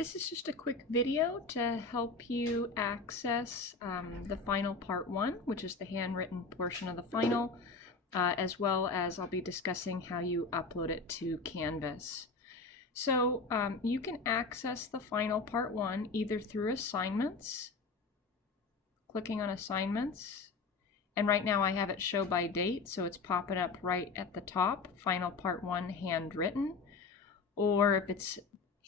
This is just a quick video to help you access the final part 1, which is the handwritten portion of the final, as well as I'll be discussing how you upload it to Canvas. So you can access the final part 1 either through assignments, clicking on assignments, and right now I have it show by date, so it's popping up right at the top, final part 1 handwritten, or if it's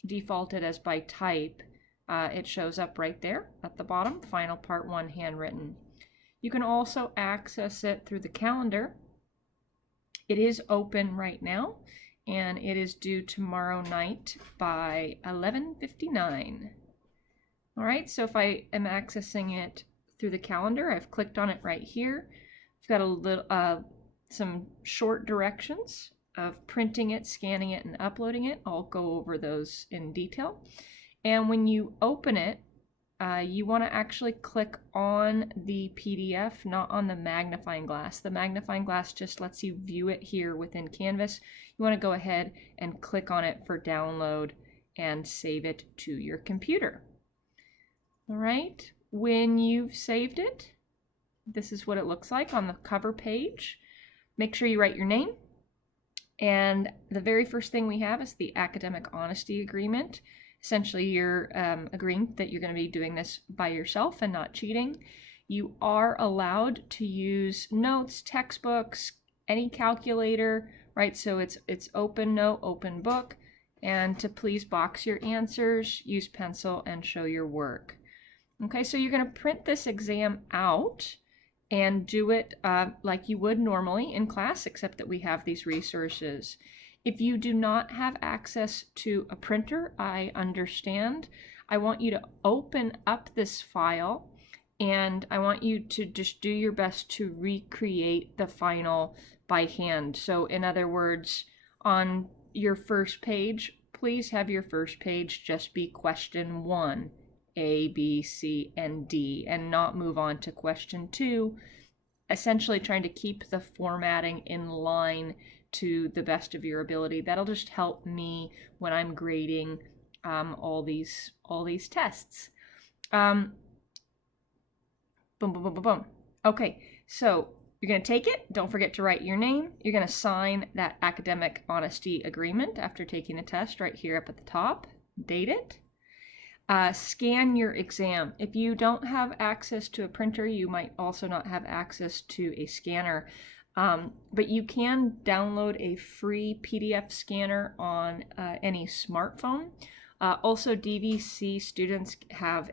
defaulted as by type, it shows up right there at the bottom, final part 1 handwritten. You can also access it through the calendar. It is open right now and it is due tomorrow night by 11:59. All right, so if I am accessing it through the calendar, I've clicked on it right here. I've got a little some short directions of printing it, scanning it, and uploading it. I'll go over those in detail. And when you open it, you want to actually click on the PDF, not on the magnifying glass. The magnifying glass just lets you view it here within Canvas. You want to go ahead and click on it for download and save it to your computer. All right, when you've saved it, this is what it looks like on the cover page. Make sure you write your name. And the very first thing we have is the academic honesty agreement. Essentially, you're agreeing that you're going to be doing this by yourself and not cheating. You are allowed to use notes, textbooks, any calculator, right? So it's open note, open book, and to please box your answers, use pencil, and show your work. Okay, so you're going to print this exam out and do it like you would normally in class, except that we have these resources. If you do not have access to a printer, I understand. I want you to open up this file and I want you to just do your best to recreate the final by hand. So in other words, on your first page, please have your first page just be question 1. A, B, C, and D, and not move on to question 2, essentially trying to keep the formatting in line to the best of your ability. That'll just help me when I'm grading all these tests. Boom, boom, boom, boom, boom. Okay, so you're going to take it. Don't forget to write your name. You're going to sign that academic honesty agreement after taking the test right here up at the top. Date it. Scan your exam. If you don't have access to a printer, you might also not have access to a scanner, but you can download a free PDF scanner on any smartphone. Also, DVC students have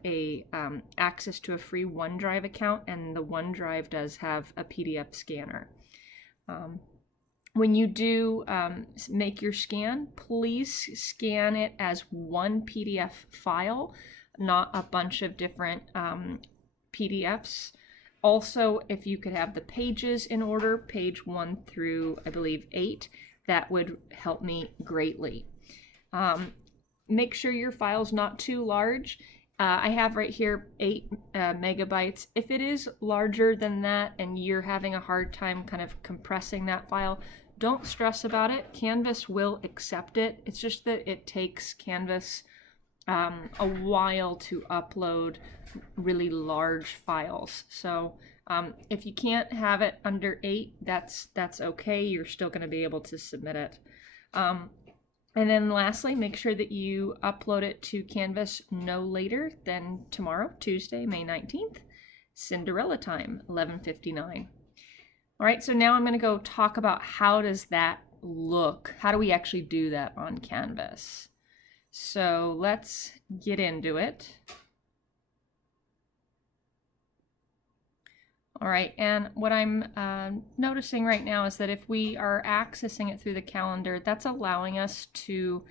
access to a free OneDrive account, and the OneDrive does have a PDF scanner. When you do make your scan, please scan it as one PDF file, not a bunch of different PDFs. Also, if you could have the pages in order, page 1 through, I believe, 8, that would help me greatly. Make sure your file's not too large. I have right here 8 megabytes. If it is larger than that and you're having a hard time kind of compressing that file, don't stress about it. Canvas will accept it. It's just that it takes Canvas a while to upload really large files. So if you can't have it under 8, that's okay. You're still going to be able to submit it. And then lastly, make sure that you upload it to Canvas no later than tomorrow, Tuesday, May 19th, Cinderella time, 11:59. All right, so now I'm going to go talk about how does that look? How do we actually do that on Canvas? So let's get into it. All right, and what I'm noticing right now is that if we are accessing it through the calendar, that's allowing us to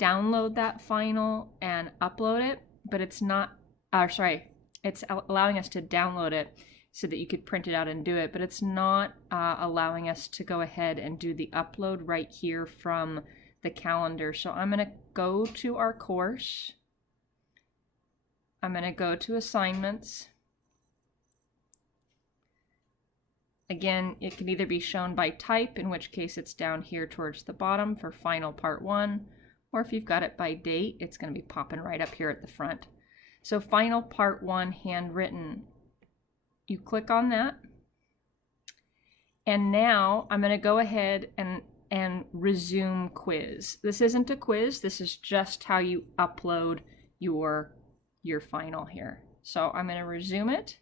download that final and upload it, but it's not, it's allowing us to download it so that you could print it out and do it, but it's not allowing us to go ahead and do the upload right here from the calendar. So I'm going to go to our course. I'm going to go to assignments. Again, it can either be shown by type, in which case it's down here towards the bottom for final part 1, or if you've got it by date, it's going to be popping right up here at the front. So final part 1, handwritten. You click on that. And now I'm going to go ahead and resume quiz. This isn't a quiz, this is just how you upload your final here. So I'm going to resume it,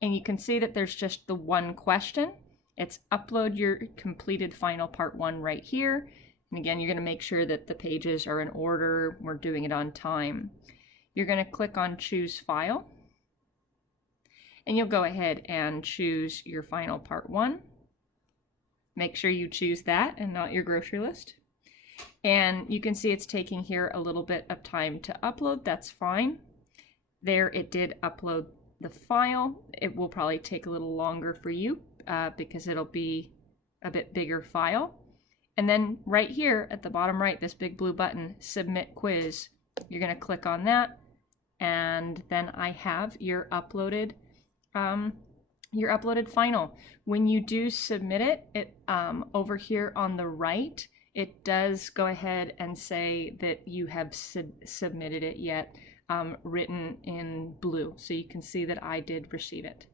and you can see that there's just the one question. It's upload your completed final part 1 right here. And again, you're going to make sure that the pages are in order, we're doing it on time. You're going to click on choose file, and you'll go ahead and choose your final part 1. Make sure you choose that and not your grocery list. And you can see it's taking here a little bit of time to upload. That's fine. There, it did upload the file. It will probably take a little longer for you because it'll be a bit bigger file. And then right here at the bottom right, this big blue button, submit quiz, you're going to click on that, and then I have your uploaded final. When you do submit it, over here on the right, it does go ahead and say that you have submitted it yet, written in blue, so you can see that I did receive it.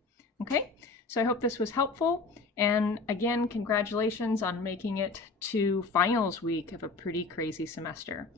Okay, so I hope this was helpful, and again, congratulations on making it to finals week of a pretty crazy semester.